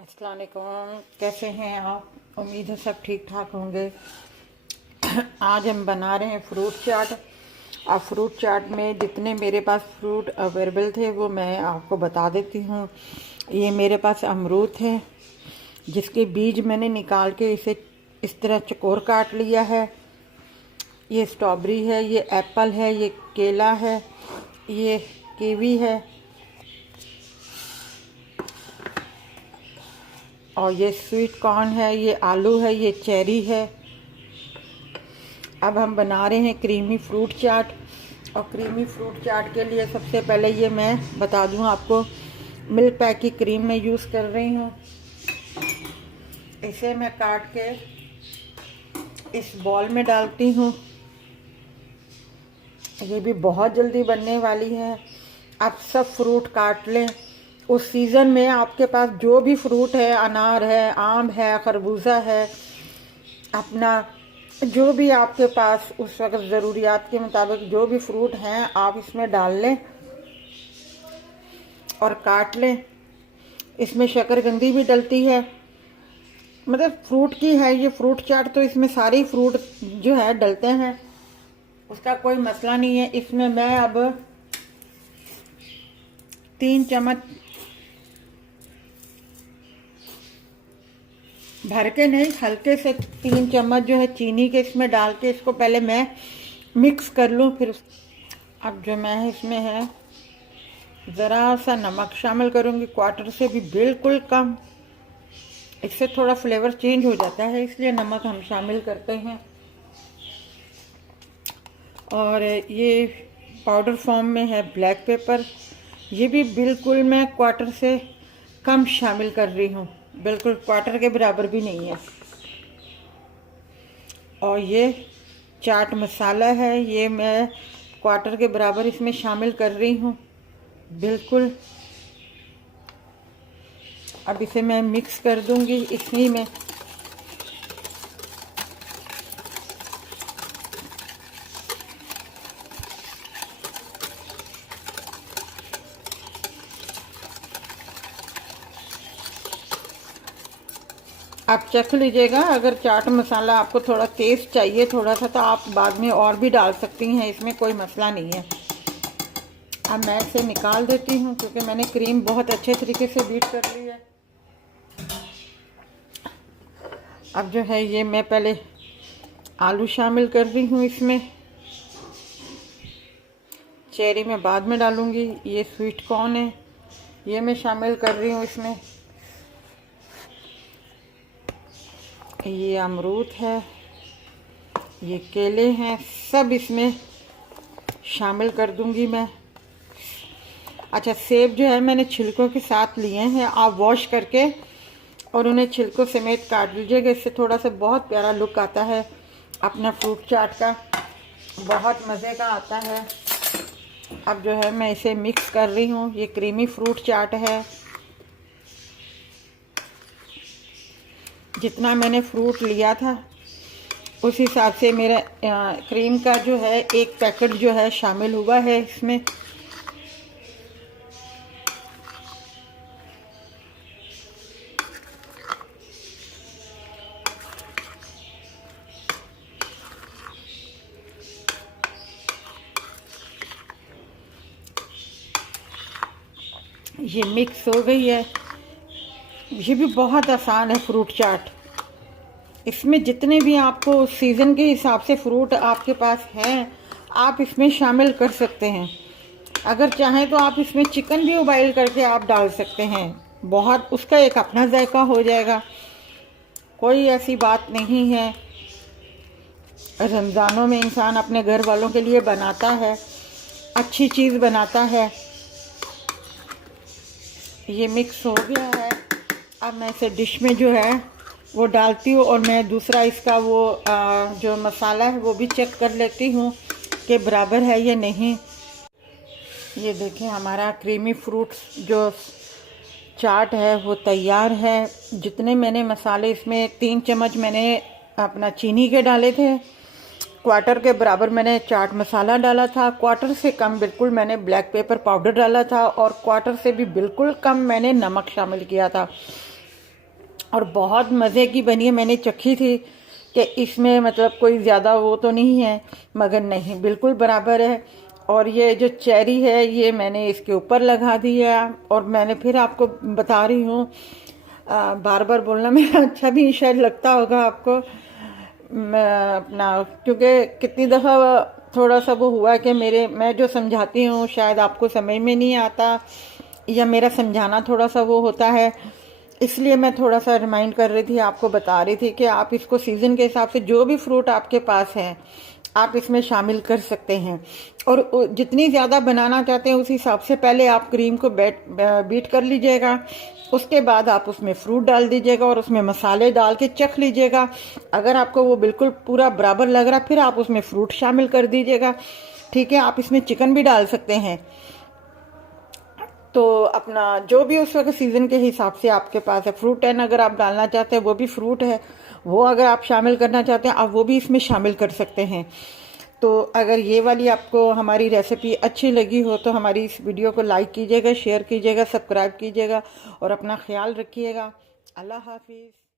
अस्सलाम वालेकुम, कैसे हैं आप? उम्मीद है सब ठीक ठाक होंगे। आज हम बना रहे हैं फ्रूट चाट। अब फ्रूट चाट में जितने मेरे पास फ्रूट अवेलेबल थे वो मैं आपको बता देती हूँ। ये मेरे पास अमरूद है जिसके बीज मैंने निकाल के इसे इस तरह चकोर काट लिया है। ये स्ट्रॉबेरी है, ये एप्पल है, ये केला है, ये कीवी है और ये स्वीट कॉर्न है, ये आलू है, ये चेरी है। अब हम बना रहे हैं क्रीमी फ्रूट चाट। और क्रीमी फ्रूट चाट के लिए सबसे पहले ये मैं बता दूं आपको, मिल्क पैक की क्रीम मैं यूज़ कर रही हूँ। इसे मैं काट के इस बॉल में डालती हूँ। ये भी बहुत जल्दी बनने वाली है। आप सब फ्रूट काट लें। उस सीज़न में आपके पास जो भी फ्रूट है, अनार है, आम है, खरबूजा है, अपना जो भी आपके पास उस वक्त ज़रूरियात के मुताबिक जो भी फ्रूट हैं आप इसमें डाल लें और काट लें। इसमें शकरकंदी भी डलती है, मतलब फ्रूट की है ये फ्रूट चाट, तो इसमें सारे फ्रूट जो है डलते हैं, उसका कोई मसला नहीं है। इसमें मैं अब 3 चम्मच भर के नहीं, हल्के से 3 चम्मच जो है चीनी के इसमें डाल के इसको पहले मैं मिक्स कर लूँ। फिर अब जो मैं इसमें है ज़रा सा नमक शामिल करूँगी, क्वार्टर से भी बिल्कुल कम। इससे थोड़ा फ्लेवर चेंज हो जाता है, इसलिए नमक हम शामिल करते हैं। और ये पाउडर फॉर्म में है ब्लैक पेपर, ये भी बिल्कुल मैं क्वार्टर से कम शामिल कर रही हूँ, बिल्कुल क्वार्टर के बराबर भी नहीं है। और ये चाट मसाला है, ये मैं क्वार्टर के बराबर इसमें शामिल कर रही हूँ बिल्कुल। अब इसे मैं मिक्स कर दूंगी इसी में। आप चख लीजिएगा, अगर चाट मसाला आपको थोड़ा तेज़ चाहिए थोड़ा सा, तो आप बाद में और भी डाल सकती हैं, इसमें कोई मसला नहीं है। अब मैं इसे निकाल देती हूँ क्योंकि मैंने क्रीम बहुत अच्छे तरीके से बीट कर ली है। अब जो है ये मैं पहले आलू शामिल कर रही हूँ इसमें, चेरी में बाद में डालूँगी। ये स्वीट कॉर्न है, ये मैं शामिल कर रही हूँ इसमें। ये अमरूद है, ये केले हैं, सब इसमें शामिल कर दूंगी मैं। अच्छा, सेब जो है मैंने छिलकों के साथ लिए हैं, आप वॉश करके और उन्हें छिलकों समेत काट लीजिएगा, इससे थोड़ा सा बहुत प्यारा लुक आता है अपना फ्रूट चाट का, बहुत मज़े का आता है। अब जो है मैं इसे मिक्स कर रही हूँ। ये क्रीमी फ्रूट चाट है। जितना मैंने फ्रूट लिया था उस हिसाब से मेरा क्रीम का जो है 1 पैकेट जो है शामिल हुआ है इसमें। ये मिक्स हो गई है। ये भी बहुत आसान है फ्रूट चाट। इसमें जितने भी आपको सीज़न के हिसाब से फ्रूट आपके पास हैं आप इसमें शामिल कर सकते हैं। अगर चाहें तो आप इसमें चिकन भी उबाइल करके आप डाल सकते हैं, बहुत उसका एक अपना जायका हो जाएगा, कोई ऐसी बात नहीं है। रमज़ानों में इंसान अपने घर वालों के लिए बनाता है, अच्छी चीज़ बनाता है। ये मिक्स हो गया है। अब मैं इसे डिश में जो है वो डालती हूँ और मैं दूसरा इसका वो जो मसाला है वो भी चेक कर लेती हूँ कि बराबर है या नहीं। ये देखें, हमारा क्रीमी फ्रूट्स जो चाट है वो तैयार है। जितने मैंने मसाले इसमें 3 चम्मच मैंने अपना चीनी के डाले थे, क्वार्टर के बराबर मैंने चाट मसाला डाला था, क्वार्टर से कम बिल्कुल मैंने ब्लैक पेपर पाउडर डाला था और क्वार्टर से भी बिल्कुल कम मैंने नमक शामिल किया था। और बहुत मज़े की बनी है। मैंने चखी थी कि इसमें मतलब कोई ज़्यादा वो तो नहीं है, मगर नहीं, बिल्कुल बराबर है। और ये जो चेरी है ये मैंने इसके ऊपर लगा दी है। और मैंने फिर आपको बता रही हूँ, बार बार बोलना मेरा अच्छा भी शायद लगता होगा आपको, मैं अपना, क्योंकि कितनी दफ़ा थोड़ा सा वो हुआ कि मैं जो समझाती हूँ शायद आपको समझ में नहीं आता, या मेरा समझाना थोड़ा सा वो होता है, इसलिए मैं थोड़ा सा रिमाइंड कर रही थी, आपको बता रही थी कि आप इसको सीज़न के हिसाब से जो भी फ्रूट आपके पास है आप इसमें शामिल कर सकते हैं। और जितनी ज़्यादा बनाना चाहते हैं उस हिसाब से पहले आप क्रीम को बीट कर लीजिएगा, उसके बाद आप उसमें फ्रूट डाल दीजिएगा और उसमें मसाले डाल के चख लीजिएगा। अगर आपको वो बिल्कुल पूरा बराबर लग रहा फिर आप उसमें फ्रूट शामिल कर दीजिएगा, ठीक है। आप इसमें चिकन भी डाल सकते हैं। तो अपना जो भी उस वक्त सीज़न के हिसाब से आपके पास है, फ्रूट एंड अगर आप डालना चाहते हैं वो भी फ्रूट है, वो अगर आप शामिल करना चाहते हैं आप वो भी इसमें शामिल कर सकते हैं। तो अगर ये वाली आपको हमारी रेसिपी अच्छी लगी हो तो हमारी इस वीडियो को लाइक कीजिएगा, शेयर कीजिएगा, सब्सक्राइब कीजिएगा और अपना ख्याल रखिएगा। अल्लाह हाफिज़।